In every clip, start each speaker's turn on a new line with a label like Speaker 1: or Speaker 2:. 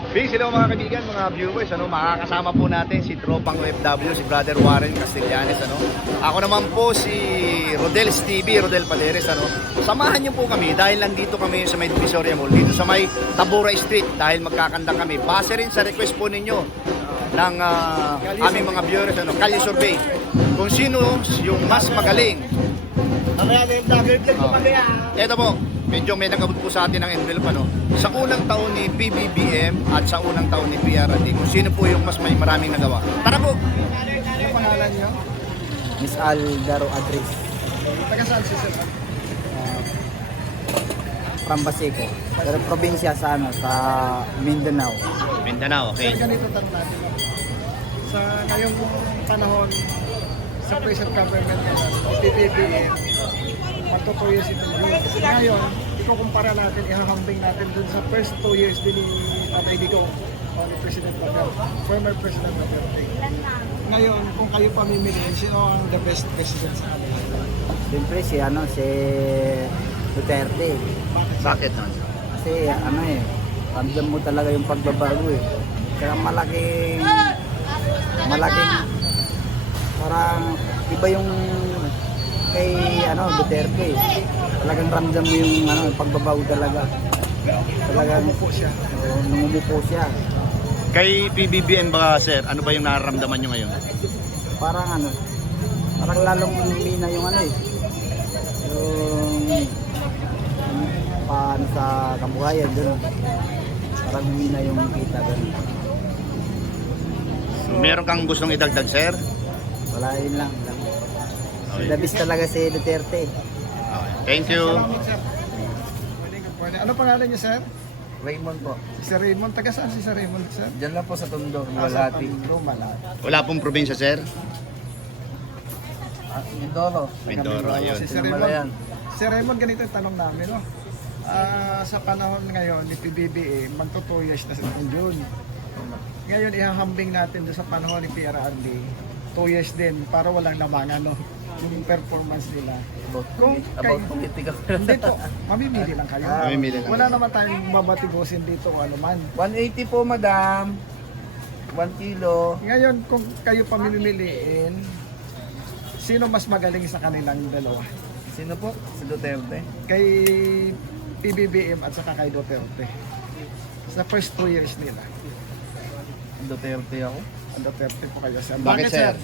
Speaker 1: Peace, hello mga kaibigan, mga viewers. Makakasama po natin si tropang OFW, si Brother Warren Castellanes. Ako naman po si Rodel Stevie, Rodel Paderes. Samahan niyo po kami dahil nandito kami sa may Divisoria Mall, dito sa may Tabora Street, dahil magkakanta kami. Base rin sa request po ninyo ng aming mga viewers, Kalye Survey. Kung sino yung mas magaling. Ito po, medyo may nag-abot po sa atin ng envelope sa unang taon ni PBBM at sa unang taon ni PRD, kung sino po yung mas may maraming nagawa. Tara po!
Speaker 2: Ano pangalan niyo?
Speaker 3: Miss Aldaro Adris,
Speaker 2: Taga saan si Sir?
Speaker 3: from Baseco. Pero probinsya sa Mindanao.
Speaker 1: Mindanao,
Speaker 2: Sir,
Speaker 1: okay.
Speaker 2: ganito tanong natin. Sa ngayong panahon, sa present government ngayon, PBBM, magto 2 years ito. Ngayon, ikukumpara natin, ihahambing natin dun sa first 2 years din ni Tatay Digo, ni President Duterte, former President Duterte. Ngayon, kung kayo pamimili, sino ang the best president sa amin?
Speaker 3: Siyempre si Duterte.
Speaker 1: Bakit naman?
Speaker 3: Kasi ramdam mo talaga yung pagbabago Kaya malaking parang iba yung kay Duterte. Talagang ramdam mo yung pagbabago talaga. Talagang
Speaker 2: Umupo siya.
Speaker 3: nangumupo siya.
Speaker 1: Kay PBBM ba, sir, ano ba yung nararamdaman nyo ngayon?
Speaker 3: Parang parang lalong humina yung yung paano sa kabuhayan doon. Parang humina yung kita doon.
Speaker 1: Meron kang gustong idagdag, sir?
Speaker 3: Wala yun lang. Labis talaga si Duterte.
Speaker 1: Thank you.
Speaker 2: Salamat, sir. Good morning. Ano pangalan niyo, sir?
Speaker 3: Raymond po.
Speaker 2: Si Sir Raymond. Taga saan si Sir Raymond, sir?
Speaker 3: Diyan lang po sa Tondo,
Speaker 2: Malati. Malati.
Speaker 1: Wala pong probinsya, sir?
Speaker 3: Mindoro.
Speaker 1: Mindoro, ayun.
Speaker 2: Si Sir Raymond. Sir Raymond, ganito yung tanong namin, no? Sa panahon ngayon ni PBBM, magto 2 years na sa June. Ngayon, ihahambing natin doon sa panahon ni PRD, 2 years din, para walang lamangan, no? Yung performance nila. Kung kayo,
Speaker 3: politika.
Speaker 2: hindi po, mamimili lang kayo.
Speaker 1: Mamimili lang.
Speaker 2: Wala naman tayong babatigosin dito kung ano man.
Speaker 3: 180 po, madam. 1 kilo.
Speaker 2: Ngayon, kung kayo pamimiliin, sino mas magaling sa kanilang dalawa?
Speaker 3: Sino po? Si Duterte.
Speaker 2: Kay PBBM at saka kay Duterte. Sa first 2 years nila.
Speaker 3: Duterte ako.
Speaker 2: Ang Duterte po kayo, sir.
Speaker 1: Bakit, sir?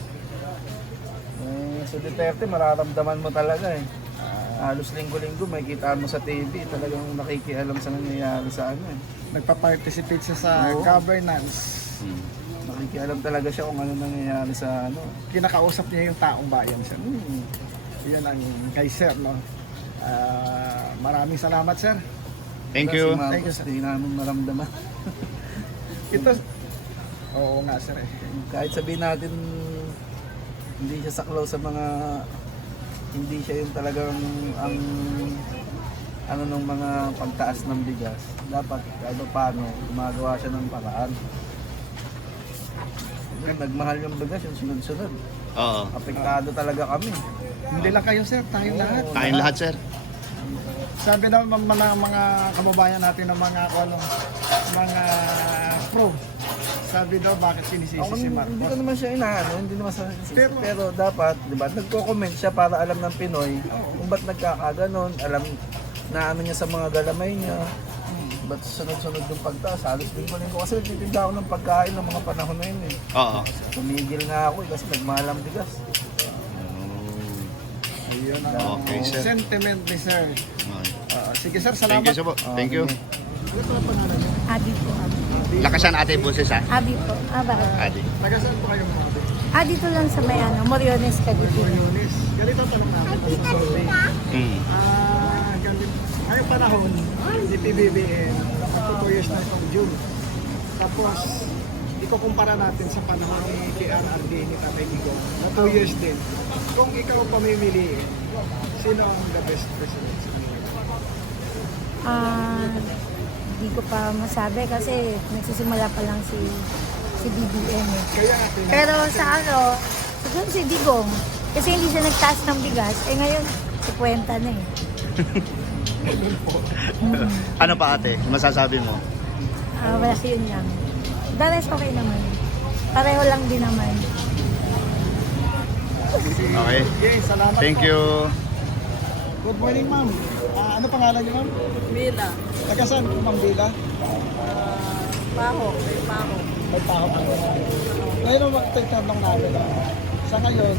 Speaker 3: Sa Duterte, mararamdaman mo talaga halos linggo-linggo may kita mo sa TV, talagang nakikialam sa nangyayari sa
Speaker 2: Nagpa-participate siya sa
Speaker 3: Oo.
Speaker 2: governance.
Speaker 3: Nakikialam talaga siya kung ano nangyayari sa
Speaker 2: Kinakausap niya yung taong bayan, sir. Yan ang kay sir, no? Maraming salamat, sir.
Speaker 1: Thank you.
Speaker 2: Thank you, sir.
Speaker 3: Hindi namin maramdaman.
Speaker 2: Ito, oo nga, sir.
Speaker 3: Kahit sabihin natin hindi siya saklaw sa mga, hindi siya yung talagang ang nung mga pagtaas ng bigas. Dapat kahit paano gumagawa siya ng paraan. Nagmahal yung bigas, yung sunod-sunod.
Speaker 1: Oo.
Speaker 3: Apektado talaga kami.
Speaker 2: Hindi lang kayo, sir. Tayong lahat.
Speaker 1: Tayong lahat, sir.
Speaker 2: Sabi na mga kababayan natin ng mga pro. Sabi daw, bakit sinisisi
Speaker 3: Ako,
Speaker 2: si
Speaker 3: hindi
Speaker 2: Marcos?
Speaker 3: ko naman siya hindi naman sa
Speaker 2: Pero-
Speaker 3: pero dapat, di ba, nagko-comment siya para alam ng Pinoy kung ba't nagkakaganon, alam na niya sa mga galamay niya, ba't sunod-sunod yung pagtaas, halos linggo-linggo kasi nagtitinda ako ng pagkain ng mga panahon na yun
Speaker 1: Oo.
Speaker 3: Tumigil nga ako kasi nagmahal ang bigas.
Speaker 2: Ayun ang
Speaker 1: Okay, sir.
Speaker 2: sentiment ni sir.
Speaker 1: Okay.
Speaker 2: Sige, sir.
Speaker 1: Thank
Speaker 2: Salamat.
Speaker 1: you, sir po. Thank you.
Speaker 2: Ano pa ang pangalan niyo?
Speaker 4: Abi po, Abi.
Speaker 1: Lakasan ate boses, ha?
Speaker 4: Abi po. Bakit?
Speaker 1: Ate.
Speaker 2: Taga saan po kayo mga
Speaker 4: Dito lang sa may Moriones, Cavite.
Speaker 2: Yunis. Ganito ang tanong natin sa survey. Ngayong panahon, si PBBM, magto 2 years na itong June. Tapos, ikukumpara natin sa panahon ni PRRD ni Tatay Digo na 2 years din. Kung ikaw pamimiliin, sino ang the best president sa kanila?
Speaker 4: Hindi ko pa masabi kasi nagsisimula pa lang si BBM
Speaker 2: Kaya natin,
Speaker 4: Pero sa siguro si Digong. Kasi hindi siya nagtaas ng bigas. Ngayon, 50 na
Speaker 1: Ano pa ate? Masasabi mo?
Speaker 4: Wala yun lang. The rest okay naman. Pareho lang din naman.
Speaker 1: Okay.
Speaker 2: Okay, salamat
Speaker 1: Thank
Speaker 2: po.
Speaker 1: you.
Speaker 2: Good morning, ma'am. Ano pangalan niyo, ma'am?
Speaker 5: Mila,
Speaker 2: Taga saan po, Ma'am Bila?
Speaker 5: Paho, may Paho.
Speaker 2: May tao pa. Ngayon, magtatanong namin. Sa ngayon,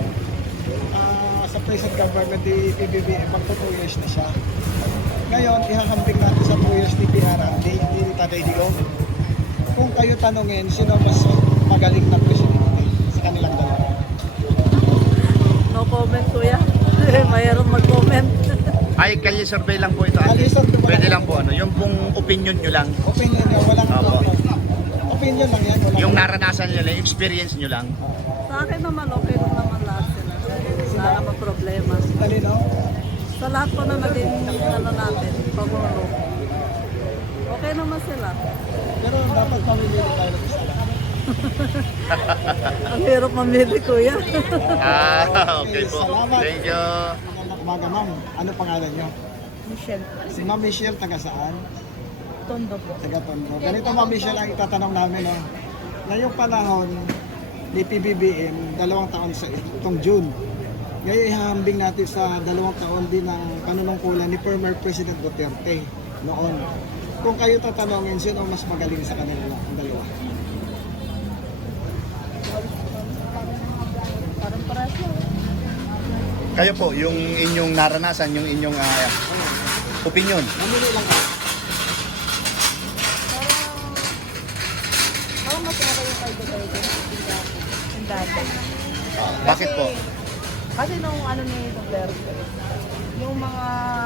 Speaker 2: sa present government ni PBBM, magpo 2 years na siya. Ngayon, ihahambing natin sa 2 years ni PRRD, ni Tatay Digong. Kung kayo tanungin, sino mas magaling na presidente sa kanilang dalawa?
Speaker 5: No comment kuya. Mayroon mag-comment.
Speaker 1: Ay, kalye survey lang po ito. ate.
Speaker 2: Alisan,
Speaker 1: Pwede lang po ano, yung pong opinion nyo lang.
Speaker 2: Opinion niya, walang
Speaker 1: Opo.
Speaker 2: opinion lang yan. Walang
Speaker 1: Yung naranasan nyo lang, yung experience nyo lang.
Speaker 5: Sa akin naman, okay lang naman lahat sila. Wala naman problema.
Speaker 2: Dali, no?
Speaker 5: Sa lahat po na naging ano natin, Pangulo. Okay naman sila.
Speaker 2: Pero dapat mamimili tayo ng isa lang.
Speaker 5: Ang hirap mamili kuya.
Speaker 1: Okay po. Thank you.
Speaker 2: Magandang umaga, ma'am. Ano pangalan niyo?
Speaker 4: Michelle,
Speaker 2: Si Ma'am Michelle, taga saan?
Speaker 4: Tondo po.
Speaker 2: Taga Tondo. Ganito, Ma'am Michelle, ang itatanong namin. No? Ngayong panahon ni PBBM, 2 taon sa itong June. Ngayon, ihahambing natin sa 2 taon din ng panunungkulan ni former President Duterte noon. Kung kayo tatanungin, sino mas magaling sa kanila ang dalawa?
Speaker 4: Parang parehas lang.
Speaker 1: Kayo po, yung inyong naranasan, yung inyong opinion.
Speaker 2: Mamili lang ako.
Speaker 4: Parang mas okay yung kay Duterte. Yung dati.
Speaker 1: Bakit po?
Speaker 5: Kasi nung ano ni Duterte, yung mga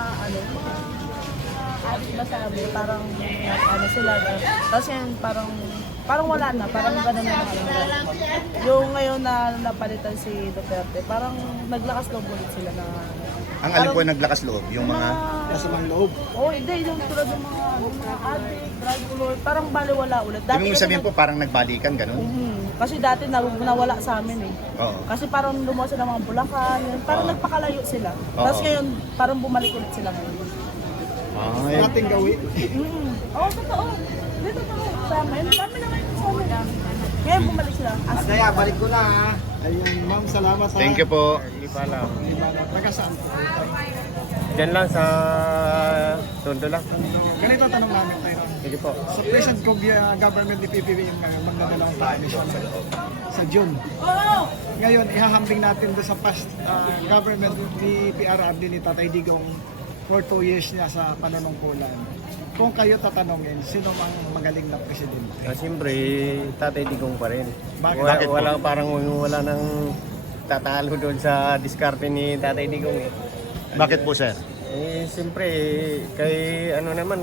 Speaker 5: adik ba sabi, parang ano sila, tapos yan parang wala na, parang ganun na lang. Yung ngayon na napalitan si Duterte, parang naglakas loob ulit sila na
Speaker 1: Ang alin po yung naglakas loob? Yung mga...
Speaker 2: Nasa mga loob.
Speaker 5: oh, hindi, yung tulad ng mga adik, drug lord, parang baliwala ulit.
Speaker 1: Ibig mong sabihin po, parang nagbalikan, ganun?
Speaker 5: Kasi dati nawala sa amin eh.
Speaker 1: Oo.
Speaker 5: Kasi parang lumuwas sila ng mga Bulacan, yun. Parang
Speaker 1: Oo.
Speaker 5: nagpakalayo sila.
Speaker 1: Oo.
Speaker 5: Tapos ngayon, parang bumalik ulit sila ngayon.
Speaker 1: Ay.
Speaker 2: Nating gawin.
Speaker 5: Oo, totoo. Hindi, totoo. Tama yun. Dami na ngayon sa amin. Ngayon, bumalik sila. As
Speaker 2: balik ko na. Ayun, ma'am, salamat ha.
Speaker 1: Thank you po.
Speaker 6: Hindi pa alam.
Speaker 2: Taga saan po?
Speaker 6: Diyan lang sa Tondo lang.
Speaker 2: Ganito tanong namin tayo.
Speaker 6: Sige po.
Speaker 2: Sa present government ni PBBM ngayon, magdadalawang taon na siya sa June. Ngayon, ihahambing natin doon sa past government ni PRRD ni Tatay Digong for 2 years niya sa panunungkulan. Kung kayo tatanungin, sino ang magaling na presidente?
Speaker 6: Siyempre, Tatay Digong pa rin.
Speaker 2: Bakit?
Speaker 1: Bakit po?
Speaker 6: Wala nang tatalo doon sa diskarte ni Tatay Digong eh.
Speaker 1: Bakit po, sir?
Speaker 6: Siyempre, kay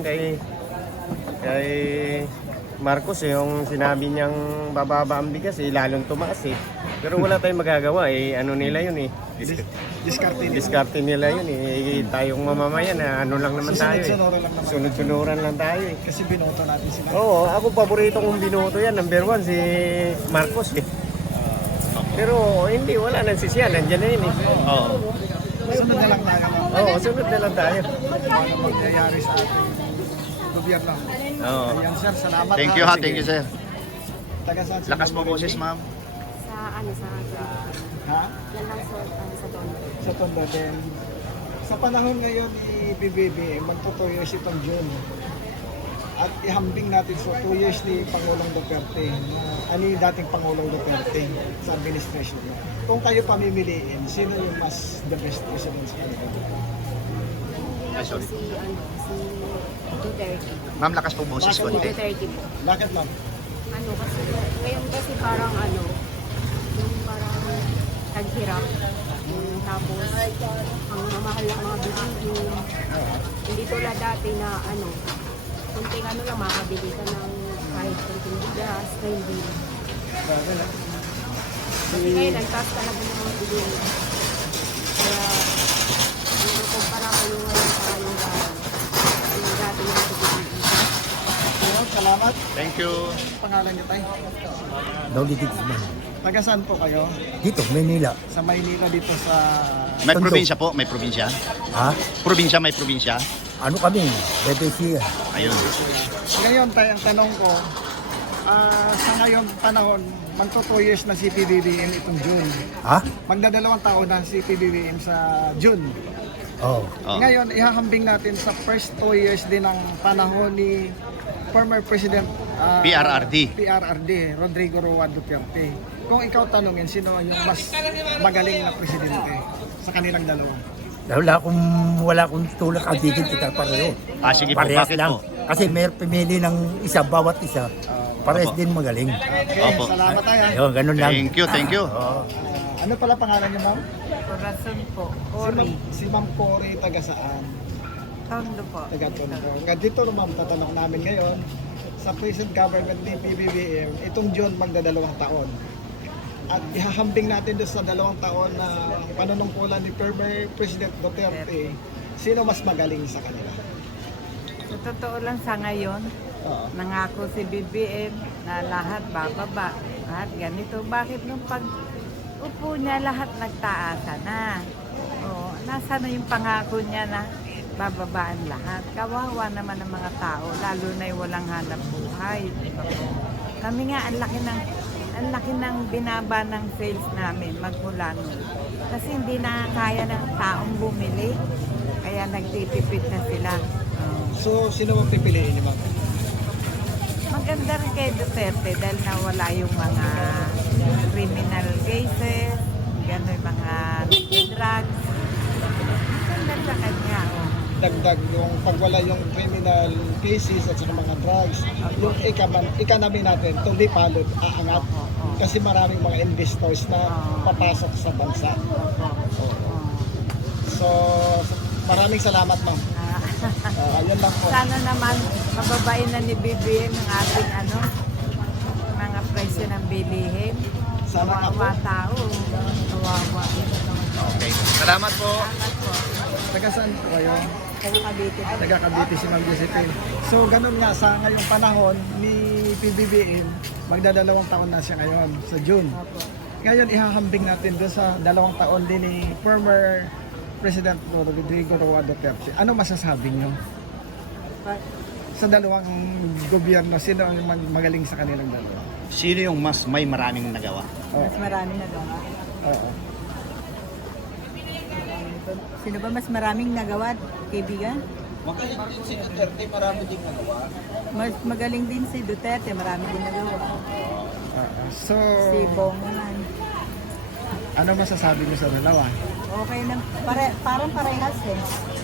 Speaker 6: Marcos yung sinabi niyang bababa ang bigas lalong tumaas eh. Pero wala tayong magagawa eh. Ano nila yun eh.
Speaker 2: Diskarte nila.
Speaker 6: Diskarte nila yun eh. Tayong mamamayan ano lang naman tayo eh.
Speaker 2: Sunod-sunuran lang naman.
Speaker 6: Sunod-sunuran lang tayo eh.
Speaker 2: Kasi binoto natin sila.
Speaker 6: Oo, ako paborito kong binoto yan. Number 1 si Marcos eh. Pero hindi, wala nang sisiyan. Nandiyan na yun eh.
Speaker 1: Oo.
Speaker 2: Sunod na lang tayo. No?
Speaker 6: Oo, sunod na lang tayo.
Speaker 2: Ano mangyayari sa gobyerno.
Speaker 6: Oo.
Speaker 2: Ayan, sir, salamat.
Speaker 1: Thank you ha, thank you, sir.
Speaker 2: Taga saan?
Speaker 1: Lakas po boses, ma'am.
Speaker 2: Ha? Sa Tondo din. Sa panahon ngayon ni BBB, magto 2 years itong June. At ihambing natin sa 2 years ni Pangulong Duterte, ni dating Pangulong Duterte sa administration niya. Kung kayo pamimiliin, sino yung mas the best president sa kanila?
Speaker 1: Sorry.
Speaker 7: Si Duterte.
Speaker 1: Ma'am, lakas po boses
Speaker 7: Si
Speaker 1: konti.
Speaker 7: Duterte po.
Speaker 2: Bakit lang?
Speaker 7: Ano kasi, ngayon kasi parang yung parang taghirap. Tapos, ang mahal ng mga bilihin. Hindi tulad dati na kunting lang, makakabili ka ng kahit kunting bigas, na hindi. Kasi ngayon, nagtaas talaga ng mga bilihin. Kaya, yung kumpara ko yung ngayon sa yung dati yung bilihin.
Speaker 2: Ayun, salamat.
Speaker 1: Thank you.
Speaker 2: Pangalan niyo tayo?
Speaker 8: Dawli Digman.
Speaker 2: Taga saan po kayo?
Speaker 8: Dito, Manila.
Speaker 2: Sa Maynila dito sa...
Speaker 1: May
Speaker 8: Tondo.
Speaker 1: probinsya po, may probinsya.
Speaker 8: Ha?
Speaker 1: Probinsya, may probinsya.
Speaker 8: ano kami, BBC.
Speaker 1: Ayun.
Speaker 2: Ngayon tayo, ang tanong ko, sa ngayon panahon, magto 2 years na si PBBM itong June.
Speaker 8: Ha?
Speaker 2: Magdadalawang taon na si PBBM sa June.
Speaker 8: Oo.
Speaker 1: Oh.
Speaker 2: Ngayon, ihahambing natin sa first 2 years din ng panahon ni former President PRRD, Rodrigo Roa Duterte. Kung ikaw tanungin, sino yung mas magaling na presidente sa kanilang dalawa?
Speaker 8: Wala akong tulak ang digit kita pareho.
Speaker 1: Sige po,
Speaker 8: Parehas
Speaker 1: bakit
Speaker 8: lang.
Speaker 1: po?
Speaker 8: Kasi may pumili ng isa, bawat isa. Parehas din magaling.
Speaker 2: Okay,
Speaker 1: Opo.
Speaker 2: salamat tayo.
Speaker 8: Ayun, ganun lang.
Speaker 1: Thank you.
Speaker 8: Oo.
Speaker 2: Ano pala pangalan niyo, ma'am?
Speaker 5: Corazon po.
Speaker 2: Si Ma'am Cory, taga saan?
Speaker 5: Tondo po.
Speaker 2: Taga Tondo. Dito naman, tatanong namin ngayon, sa present government ni PBBM, itong June magdadalawang taon. At ihahambing natin doon sa 2 taon na panunungkulan ni former President Duterte, sino mas magaling sa kanila?
Speaker 9: Sa totoo lang sa ngayon,
Speaker 2: Oo.
Speaker 9: nangako si BBM na lahat bababa, lahat ganito. Bakit nung pag-upo niya lahat nagtaasa na? O, nasa na yung pangako niya na bababaan lahat? Kawawa naman ang mga tao, lalo na yung walang hanap buhay. Kami nga, ang laki ng binaba ng sales namin magmula nun. Kasi hindi na kaya ng taong bumili, kaya nagtitipid na sila.
Speaker 2: So, sino ang pipiliin niyo, ma'am?
Speaker 9: Maganda rin kay Duterte dahil nawala yung mga criminal cases, gano'n yung mga drugs. Maganda sa kanya. Oh.
Speaker 2: Dagdag yung pagwala yung criminal cases at saka mga drugs, yung economy natin to be followed, aangat. Kasi maraming mga investors na papasok sa bansa. So, maraming salamat, ma'am. Ayun lang po.
Speaker 9: Sana naman mababain na ni BBM ang ating mga presyo ng bilihin.
Speaker 2: Sana nga po.
Speaker 9: Kawawa tao. Kawawa.
Speaker 1: Okay. Salamat po.
Speaker 2: Taga saan po kayo?
Speaker 9: Cavite.
Speaker 2: Taga Cavite si Ma'am Josephine. So, ganun nga, sa ngayong panahon ni PBBM, magdadalawang taon na siya ngayon, sa June. Ngayon, ihahambing natin doon sa 2 taon din ni former President Rodrigo Roa Duterte. Ano masasabi niyo? Sa dalawang gobyerno, sino ang magaling sa kanilang dalawa?
Speaker 1: Sino yung mas may maraming nagawa?
Speaker 9: Mas marami nagawa.
Speaker 2: Oo.
Speaker 9: Sino ba mas maraming nagawa, kaibigan?
Speaker 3: Magaling din si Duterte, marami din nagawa.
Speaker 9: Mas magaling din si Duterte, marami din nagawa.
Speaker 2: So,
Speaker 9: Si Bong naman.
Speaker 2: ano masasabi niyo sa dalawa?
Speaker 9: Okay na, parang parehas eh.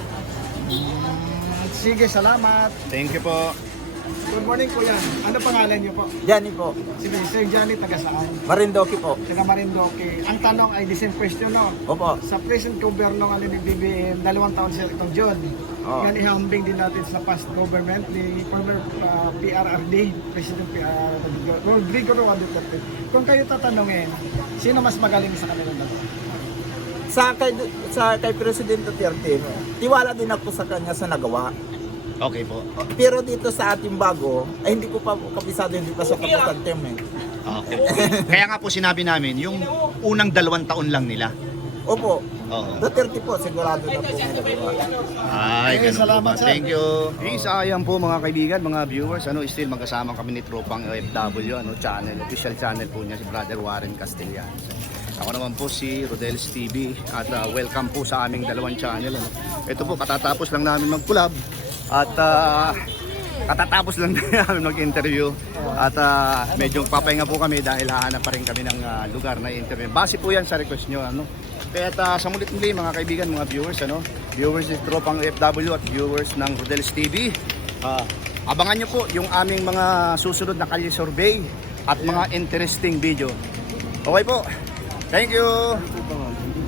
Speaker 2: Sige, salamat.
Speaker 1: Thank you po.
Speaker 2: Good morning, kuya. Ano pangalan niyo po?
Speaker 3: Johnny po.
Speaker 2: Sige, Sir Johnny, taga saan?
Speaker 3: Marindoki po.
Speaker 2: Taga Marindoque. Ang tanong ay the same question, no?
Speaker 3: Opo.
Speaker 2: Sa present gobyerno ng ni BBM, 2 taon siya itong June.
Speaker 3: Oo.
Speaker 2: Yan ihambing din natin sa past government ni former PRRD, President Rodrigo Roa Duterte. Kung kayo tatanungin, sino mas magaling sa kanilang dalawa?
Speaker 3: Sa kay President Duterte, tiwala din ako sa kanya sa nagawa.
Speaker 1: Okay po.
Speaker 3: Pero dito sa ating bago, ay hindi ko pa kabisado, hindi pa sa kapusan term eh.
Speaker 1: Okay. Kaya nga po sinabi namin, yung unang 2 taon lang nila.
Speaker 3: Opo.
Speaker 1: Oo.
Speaker 3: Duterte po, sigurado na po may nagawa.
Speaker 1: Ay,
Speaker 2: Okay,
Speaker 1: ganun
Speaker 2: salamat,
Speaker 1: po ba?
Speaker 2: sir.
Speaker 1: Thank you. Sayang po mga kaibigan, mga viewers, still magkasama kami ni Tropang OFW, channel, official channel po niya si Brother Warren Castellanos. Ako naman po si Rodel's TV at welcome po sa aming 2 channel. Ito po, katatapos lang namin mag-collab at katatapos lang namin mag-interview at medyo papahinga po kami dahil hahanap pa rin kami ng lugar na interview. Base po yan sa request nyo. Kaya sa mulit muli mga kaibigan, mga viewers, viewers ni Tropang OFW at viewers ng Rodel's TV, abangan nyo po yung aming mga susunod na kalye survey at mga interesting video. Okay po. Thank you.